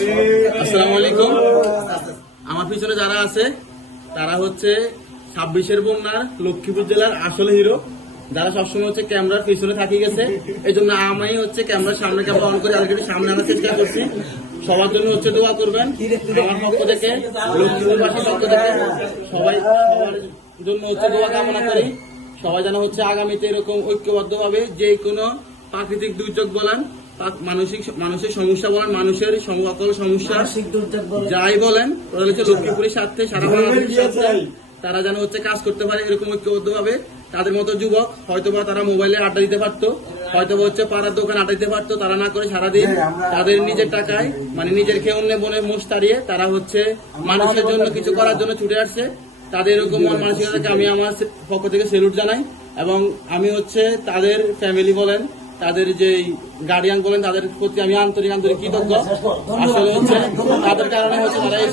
আসসালামু আলাইকুম। আমার পিছনে যারা আছে তারা হচ্ছে 26-এর বন্যার লক্ষ্মীপুর জেলার আসল হিরো, যারা সবসময় হচ্ছে ক্যামেরার পিছনে থাকি গেছে। এই জন্য আমি হচ্ছে ক্যামেরার সামনে ক্যামেরা অন করে তাদেরকে সামনে আনার চেষ্টা করছি। সবার জন্য হচ্ছে দোয়া করবেন আমার পক্ষ থেকে, লক্ষ্মীপুরবাসীর পক্ষ থেকে সবাই সবার জন্য হচ্ছে দোয়া কামনা করি। সবাই যেন হচ্ছে আগামীতে এরকম ঐক্যবদ্ধভাবে যে কোনো প্রাকৃতিক দুর্যোগ বলেন, মানুষের সমস্যা বলেন, মানুষের সকল সমস্যা যাই বলেন, ওরা হচ্ছে লক্ষ্মীপুরের সাথে সারা বাংলাদেশের সাথে তারা যেন হচ্ছে কাজ করতে পারে এরকম ঐক্যবদ্ধভাবে। তাদের মতো যুবক হয়তোবা তারা মোবাইলে আড্ডা দিতে পারতো, হয়তোবা হচ্ছে পাড়ার দোকান আড্ডা দিতে পারতো, তারা না করে সারাদিন তাদের নিজের টাকায় মানে নিজের খেয়ে বনে মোষ তাড়িয়ে তারা হচ্ছে মানুষের জন্য কিছু করার জন্য ছুটে আসছে। তাদের এরকম মন মানসিকতাকে আমি আমার পক্ষ থেকে স্যালুট জানাই। এবং আমি হচ্ছে তাদের ফ্যামিলি বলেন, তাদের যে গার্ডিয়ান বলেন, তাদের প্রতি আমি আন্তরিক কৃতজ্ঞ। আসলে হচ্ছে তাদের কারণে হচ্ছে তারা এই